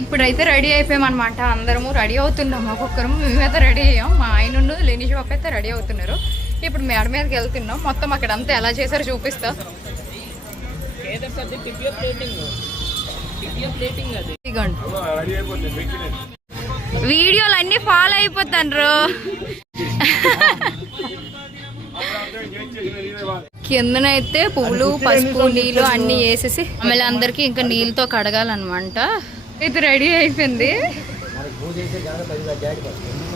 ఇప్పుడైతే రెడీ అయిపోయామన్నమాట. అందరము రెడీ అవుతున్నాం. ఒక్కొక్కరు మేమైతే రెడీ అయ్యాం. మా ఆయన లేనిషి పాప అయితే రెడీ అవుతున్నారు. ఇప్పుడు మేడ మీదకి వెళ్తున్నాం. మొత్తం అక్కడ అంతా ఎలా చేశారో చూపిస్తా. వీడియోలు అన్ని ఫాలో అయిపోతాండ్రు. కిందనైతే పువ్వులు పసుపు నీళ్ళు అన్ని వేసేసి మళ్ళీ అందరికి ఇంకా నీళ్ళతో కడగాలన్నమాట. ఇది రెడీ అయిపోయింది.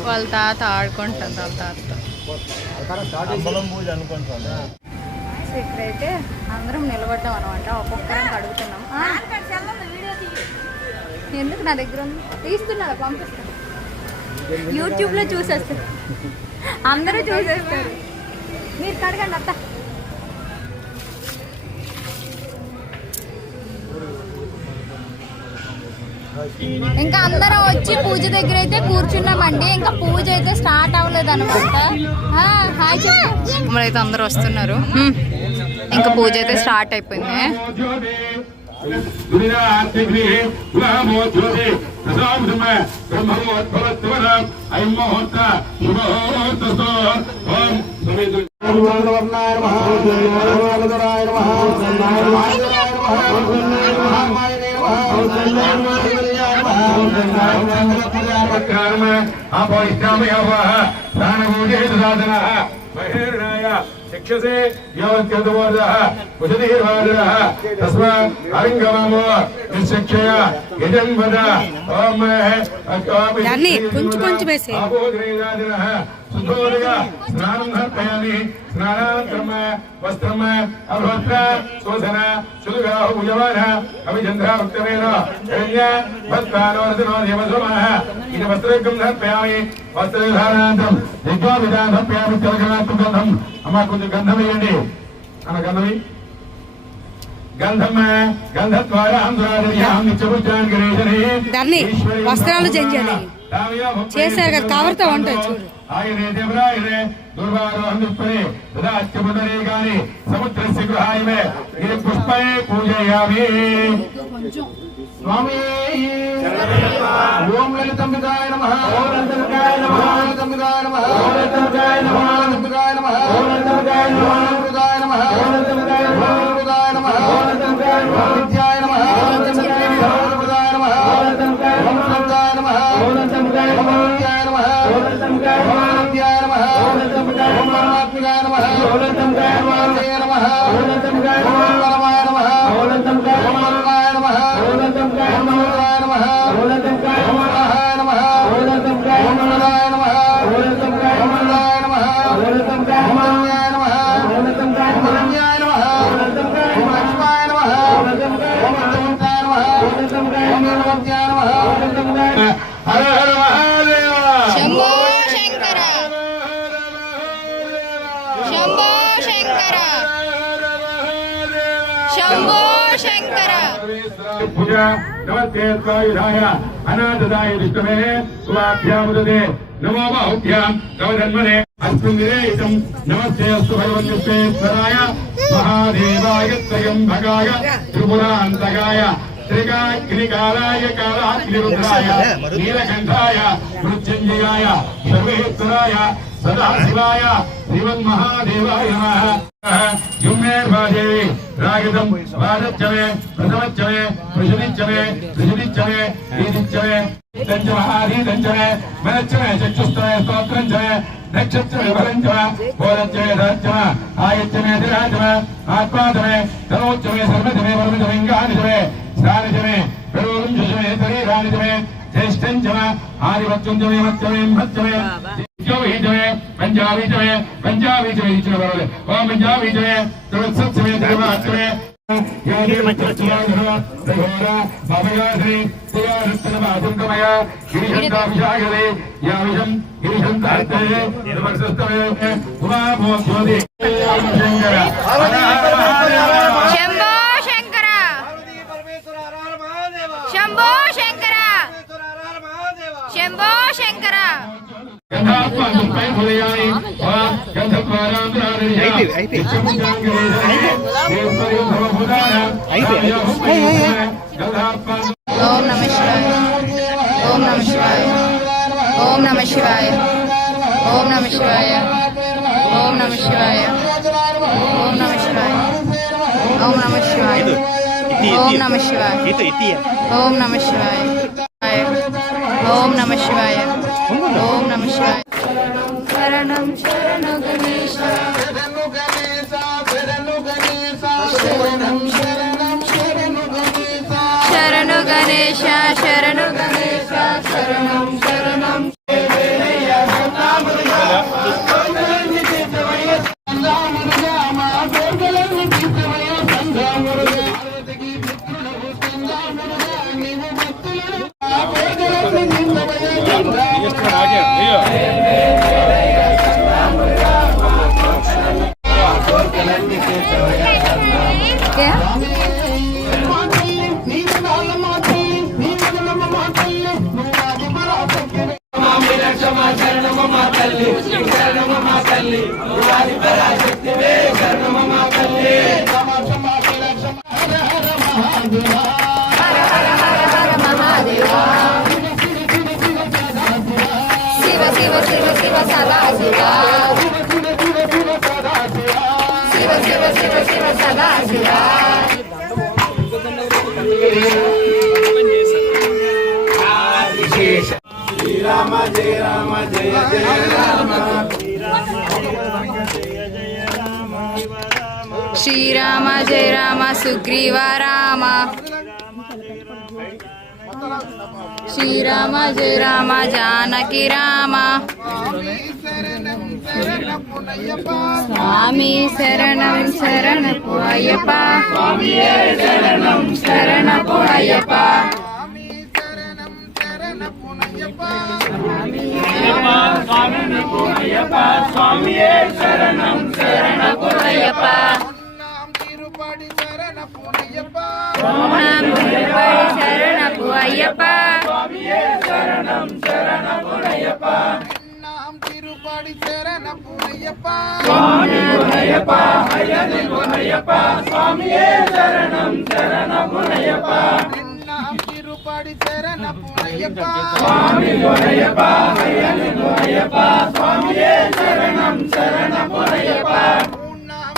వాళ్ళ తాత ఆడుకుంటారు వాళ్ళ తాతతో. ఇక్కడైతే అందరం నిలబడ్డాం అనమాట. ఒక్కొక్కరం కడుగుతున్నాం. ఎందుకు నా దగ్గర ఉంది తీస్తున్నా పంపిస్తాను. యూట్యూబ్లో చూసేస్తారు, అందరూ చూసేస్తారు. మీరు కడగండి అత్త. ఇంకా అందరం వచ్చి పూజ దగ్గర అయితే కూర్చున్నామండి. ఇంకా పూజ అయితే స్టార్ట్ అవ్వలేదు అనమాట. అయితే అందరూ వస్తున్నారు. ఇంకా పూజ అయితే స్టార్ట్ అయిపోయింది. शिक्षसे योग्यदवोर्दः कुशदीर्वादः तस्मात् अरिङ्गमो निश्चक्षया यजं वद ओम यानी कुंच वैसे आपोद्रेदादिनः सुधोदय स्नानं धर्पयामि स्नानानन्तरं वस्त्रम् अभवत्र शोधन शुद्धा उजवान अभिचन्द्रा भक्तवेन हिरण्य भक्तानोर्दनो देवसमः इति वस्त्रकं धर्पयामि वस्त्रधारणानन्तरं दिग्वाविदां धर्पयामि तिलकनाथं गन्धम् अम्मा కొంచెం గంధం వేయండి అన్న గంధం దాన్ని వస్త్రాలు చేంజాలి చేశారు కదా కవర్తో ఉంటాయి చూడు. సముద్రస్య గృహాయమే ఇది పుష్పే పూజయామి. స్వామి ఓం లలితంబికాయ నమః. ఓం లలితంబికాయ నమః. ఓం లలితంబికాయ నమః. ఓం లలితంబికాయ నమః. ఓం లలితంబికాయ నమః. ఓం లలితంబికాయ నమః. ఓం లలితంబికాయ నమః. ఓం లలితంబికాయ నమః. ఓం లలితంబికాయ నమః. ఓం లలితంబికాయ నమః. విద్యాయ నమః. ఓం లలితంబికాయ నమః. ఓం లలితంబికాయ నమః. ఓం లలితంబికాయ నమః. ఓం లలితంబికాయ నమః. విద్యాయ నమః. ఓం లలితంబికాయ నమః. విద్యాయ నమః. ఓం లలితంబికాయ నమః. పరమాత్మికాయ నమః. ఓం లలితంబికాయ నమః. నమః. ఓం లలితంబికాయ నమః. పరమాయ నమః. ఓం లలితంబికాయ నమః. పరమాయ నమః. ఓం లలితంబికాయ నమః. నమః. ఓం లలితంబికాయ నమః. నమః. ఓం లలితంబికాయ నమః. నమః. ఓం లలితంబికాయ నమః. నమః. ఓం లలితంబికాయ నమః. నమః. ఓం లలితంబికాయ నమః. నమః. ఓం లలితంబికాయ నమః. లక్ష్మాయ నమః. ఓం లలితంబికాయ నమః. ఓం లలితంబికాయ నమః. హర హర మహాదేవ. శంభో శంకర శంభో శంకర శంభో శంకర. పూజ నమస్కారాయ అనాథదాయ విష్ణవే స్వాభ్యాముదే నమో బాహుభ్యాం నవజన్మనే అస్మిన్నిరేతం నమస్తే అస్తు భగవన్యేశ్వరాయ మహాదేవాయ త్రయంబకాయ త్రిపురాంతకాయ శ్రీకాగ్నికాలాయ కాలాగ్నిరుద్రాయ నీలకంఠాయ మృత్యుంజయాయ సర్వేశ్వరాయ సదాశివాయ శ్రీమన్మహాదేవాయ నమః. యుమ్మే భాజేవి రాగతం వాదచ్చమే ప్రథమచ్చమే పృషునిచ్చమే పృషునిచ్చమే ఈదిచ్చమే దంచమహాదీదంచమే మనచ్చమే చక్షుస్తమే స్తోత్రంచమే నక్షత్రమే ఫలంచమ బోధచ్చమే సహచ్చమ ఆయచ్చమే ధిరాచమ ఆత్మాతమే తనోచ్చమే సర్వచమే పరమచమే ఇంగానిచమే స్నానిచమే ప్రరోగంచమే శరీరానిచమే జ్యేష్ఠంచమ ఆదివత్యంచమే మత్యమే మత్యమే పంజాబీచమే పంజాబీచమే ఇచ్చిన బరవలే ఓం పంజాబీచమే త్రివత్సమే త్రివాత్మే బాబయాశ్రీ శ్రీయానమయ గిరిశంకాభిషాగరే యావిషం గిరిశంకార్తే ఉమాభోజ్యోతి శంకర. శంభో శంకర శంభో శంకర శంభో శంకర. ఓం నమః శివాయ. ఓం నమ శివాయ ఓం నమ శివాయ ఓం నమ శివాయ ఓం నమ శివాయ ఓం నమ శివాయ ఓం నమ శివాయ ఓం నమ శివాయ ఓం నమ శివాయ ఓం నమ శివాయ ఓం నమ శివాయ శరణం శరణు గణేశ శరణు గణేశ శరణు గణేశ శరణం శరణం శరణు గణేశ శరణు గణేశ శరణు గణేశ శరణం శరణం శివ శివ శివ శివ సదా శివ శివ శివ శివ శివ సదా శివ శ్రీరామ జయ రామ జయ జయ రామ శ్రీరామ జయ రామ సుగ్రీవ రామ శ్రీరామ జయ రామ జానకి రామ స్వామి శరణం శరణపు అయ్యప్ప శరణం శరణపు అయ్యప్ప శరణం శరణపు అయ్యప్ప శరణపు అయ్యప్ప శరణం శరణపు అయ్యప్ప తిరుపడి శరణపు అయ్యప్ప స్వామి గుణయ్యప్ప అయ్యని గుణయ్యప్ప స్వామియే శరణం శరణపు అయ్యప్ప తిరుపడి శరణపు అయ్యప్ప స్వామి గుణయ్యప్ప అయ్యని గుణయ్యప్ప స్వామియే శరణం శరణపు అయ్యప్ప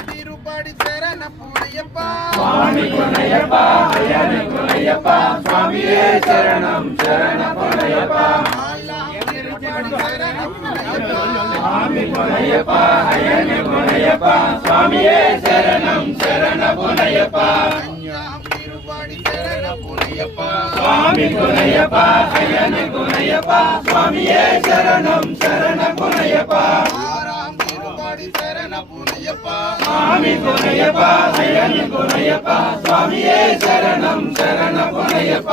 తిరుపడి శరణపు అయ్యప్ప స్వామి గుణయ్యప్ప అయ్యని గుణయ్యప్ప స్వామియే శరణం శరణపు అయ్యప్ప స్వామి గుణయ్యప్ప అయ్యని గుణయ్యప్ప స్వామియే శరణం శరణపు అయ్యప్ప స్వామి గుణయ్యప్ప అయ్యని గుణయ్యప్ప స్వామియే శరణం శరణపు అయ్యప్ప స్వామి గుణయ్యప్ప అయ్యని గుణయ్యప్ప స్వామియే శరణం శరణపు అయ్యప్ప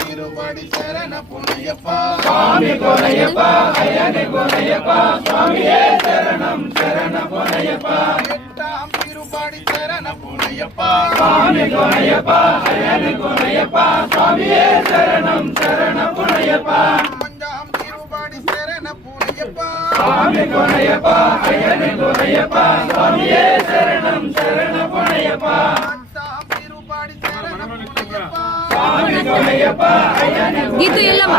తిరుపడి శరణపు అయ్యప్ప స్వామి గుణయ్యప్ప అయ్యని గుణయ్యప్ప స్వామియే శరణం శరణపు అయ్యప్ప తిరుపడి శరణపు అయ్యప్ప స్వామి గుణయ్యప్ప అయ్యని గుణయ్యప్ప స్వామియే శరణం శరణపు అయ్యప్ప తిరుపడి శరణపు అయ్యప్ప స్వామి గుణయ్యప్ప అయ్యని గుణయ్యప్ప స్వామియే శరణం శరణపు అయ్యప్ప తిరుపడి శరణపు అయ్యప్ప స్వామి గుణయ్యప్ప అయ్యని గీతు ఎల్లమ్మ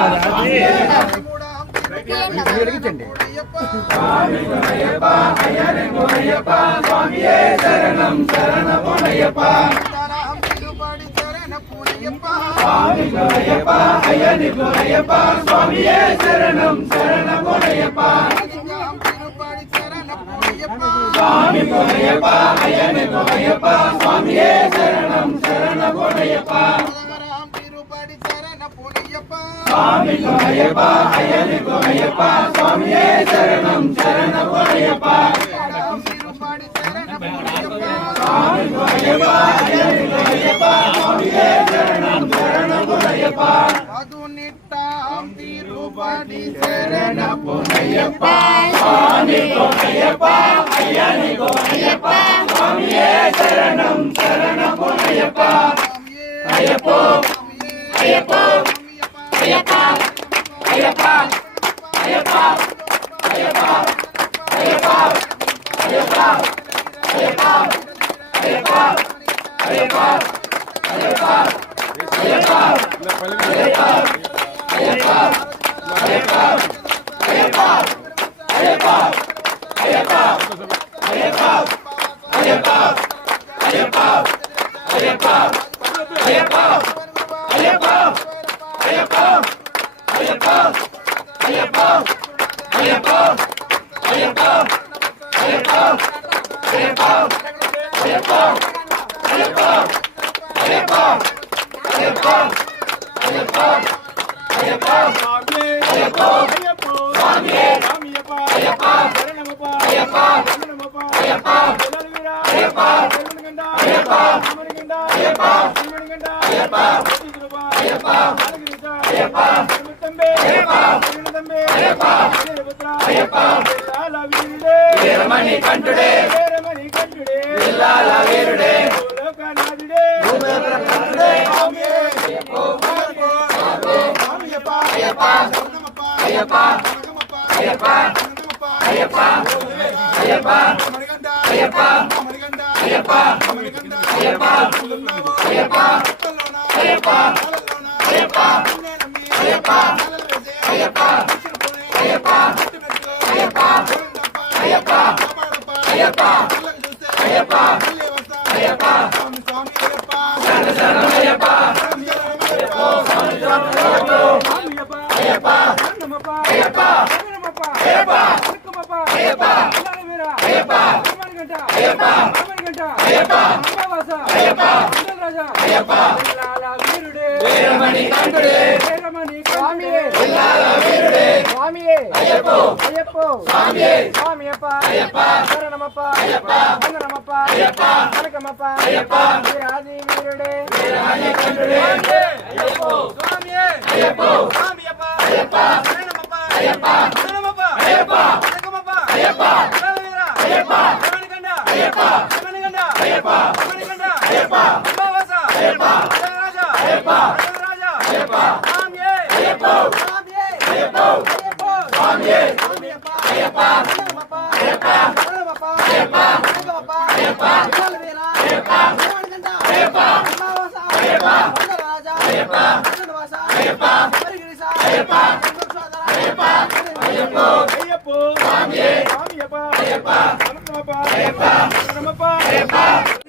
స్వామి గుణయ్యప్ప అయ్యని గుణయ్యప్ప స్వామియే శరణం శరణపు అయ్యప్ప తిరుపడి శరణపు అయ్యప్ప స్వామి గుణయ్యప్ప అయ్యని గుణయ్యప్ప స్వామియే శరణం శరణపు అయ్యప్ప తిరుపడి శరణపు అయ్యప్ప స్వామి గుణయ్యప్ప అయ్యని గుణయ్యప్ప స్వామియే శరణం శరణపు అయ్యప్ప తిరుపడి శరణపు అయ్యప్ప స్వామి గుణయ్యప్ప అయ్యని గుణయ్యప్ప స్వామియే శరణం శరణపు అయ్యప్ప తిరుపడి శరణపు అయ్యప్ప స్వామి గుణయ్యప్ప అయ్యని గుణయ్యప్ప స్వామియే శరణం శరణపు అయ్యప్ప మధునిట్టాం తిరుపడి శరణపు అయ్యప్ప స్వామి గుణయ్యప్ప అయ్యని గుణయ్యప్ప స్వామియే శరణం శరణపు అయ్యప్ప అయ్యప్ప అయ్యప్ప అయ్యప్ప అయ్యప్ప అయ్యప్ప అయ్యప్ప అయ్యప్ప అయ్యప్ప అయ్యప్ప అయ్యప్ప అయ్యప్ప అయ్యప్ప అయ్యప్ప అయ్యప్ప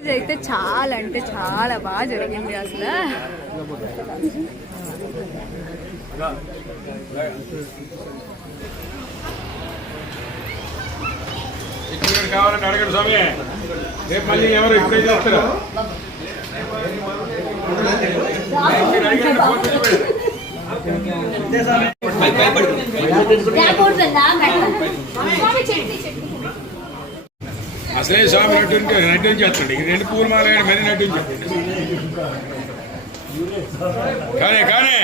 ఇదైతే చాలా అంటే చాలా బాగా జరిగింది అసలు. కావాలని అడగడు స్వామి. రేపు మళ్ళీ ఎవరు ఇప్పుడే చేస్తారా? అసలే స్వామి నటు చేస్తాడు. ఇక 2 పూలు మాల మరి నటు కానీ కానీ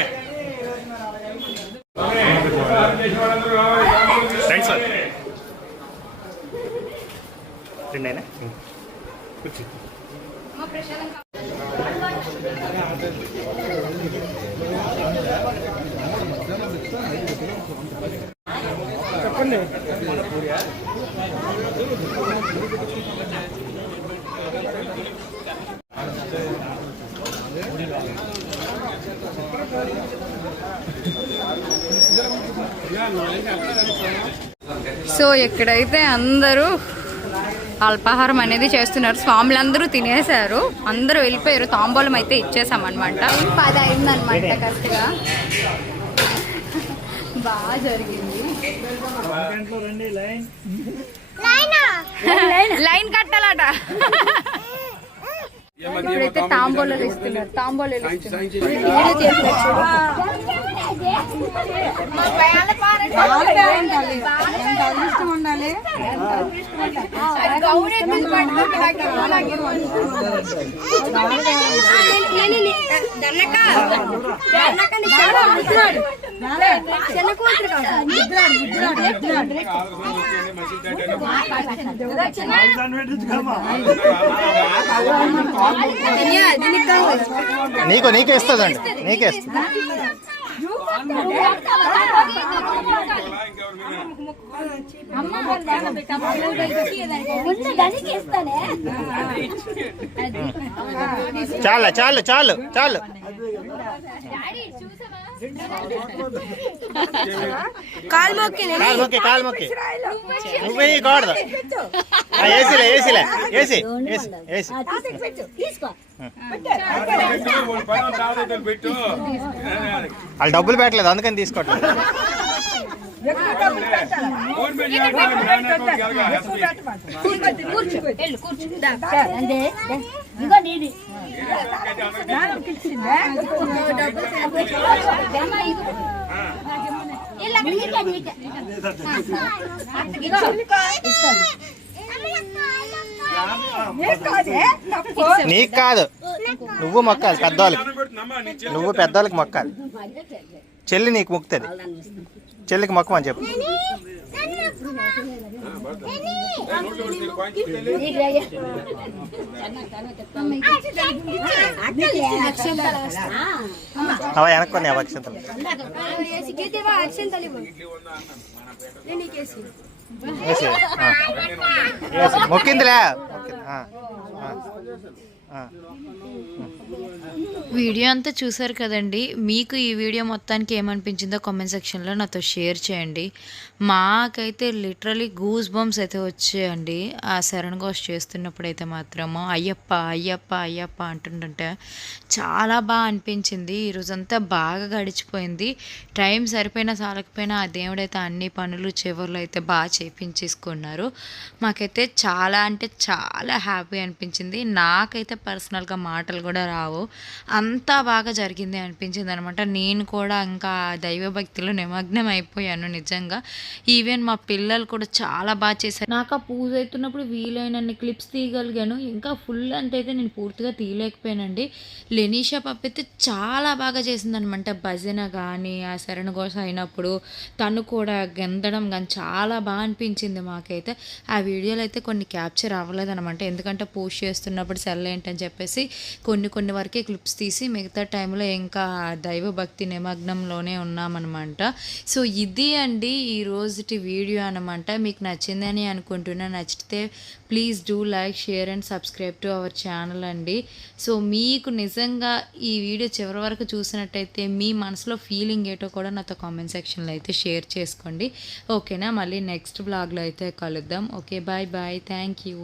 చెప్పండి. సో ఇక్కడైతే అందరూ అల్పాహారం అనేది చేస్తున్నారు. స్వాములందరూ తినేశారు, అందరూ వెళ్ళిపోయారు. తాంబూలం అయితే ఇచ్చేసామన్నమాట. 10 అయిందనమాట. కరెక్ట్గా బాగా జరిగింది. లైన్ కట్టాలట. ఇప్పుడైతే తాంబూలాలు ఇస్తున్నారు. తాంబూలాలు ఉండాలి. నీకే ఇస్తుందండి, నీకే ఇస్తుంది. చాలు చాలు చాలు చాలు. కాలు మొక్కి కాలు మొక్కి నువ్వే కూడదు ఏసీలే ఏసీలే ఏసీ ఏసీ ఏసీ పెట్టు వాళ్ళు డబ్బులు పెట్టలేదు అందుకని తీసుకోవట్లేదు. ఫోన్ పే చేయాలి. నీకు కాదు, నువ్వు మొక్కాలి పెద్దవాళ్ళకి. నువ్వు పెద్దవాళ్ళకి మొక్కాలి. చెల్లి నీకు మొక్కుతుంది, చెల్లికి మొక్కమని చెప్పు. అవ వెనక్కొని అక్షంతలు మొక్కిందిలే. వీడియో అంతా చూసారు కదండి. మీకు ఈ వీడియో మొత్తానికి ఏమనిపించిందో కామెంట్ సెక్షన్లో నాతో షేర్ చేయండి. మాకైతే లిటరలీ గూస్ బంప్స్ అయితే వచ్చాయండి ఆ శరణ్ ఘోష్ చేస్తున్నప్పుడు అయితే మాత్రము అయ్యప్ప అయ్యప్ప అయ్యప్ప అంటుంటే చాలా బాగా అనిపించింది. ఈరోజంతా బాగా గడిచిపోయింది. టైం సరిపోయినా చాలకపోయినా ఆ దేవుడైతే అన్ని పనులు చివర్లు అయితే బాగా చేయించేసుకున్నారు. మాకైతే చాలా అంటే చాలా హ్యాపీ అనిపించింది. నాకైతే పర్సనల్గా మాటలు కూడా రావు, అంతా బాగా జరిగింది అనిపించింది అనమాట. నేను కూడా ఇంకా దైవభక్తిలో నిమగ్నం అయిపోయాను నిజంగా. ఈవెన్ మా పిల్లలు కూడా చాలా బాగా చేశారు. నాకు ఆ పూజ అవుతున్నప్పుడు వీలైనన్ని క్లిప్స్ తీయగలిగాను, ఇంకా ఫుల్ అంటే అయితే నేను పూర్తిగా తీయలేకపోయానండి. లెనీషా పాప అయితే చాలా బాగా చేసిందనమాట. భజన కానీ ఆ శరణ్ ఘోష అయినప్పుడు తను కూడా గెందడం కానీ చాలా బాగా అనిపించింది మాకైతే. ఆ వీడియోలు అయితే కొన్ని క్యాప్చర్ అవ్వలేదనమాట, ఎందుకంటే పోస్ట్ చేస్తున్నప్పుడు సెల్ ఏంటని చెప్పేసి కొన్ని వరకే క్లిప్స్ తీసి మిగతా టైంలో ఇంకా దైవభక్తి నిమగ్నంలోనే ఉన్నామన్నమాట. సో ఇది అండి ఈ రోజుటి వీడియో అనమాట. మీకు నచ్చిందని అనుకుంటున్నా. నచ్చితే please do like, share and subscribe to our channel అండి. సో మీకు నిజంగా ఈ వీడియో చివరి వరకు చూసినట్టయితే మీ మనసులో ఫీలింగ్ ఏటో కూడా నాతో కామెంట్ సెక్షన్లో అయితే షేర్ చేసుకోండి. ఓకేనా? మళ్ళీ నెక్స్ట్ బ్లాగ్లో అయితే కలుద్దాం. Okay, bye bye, thank you.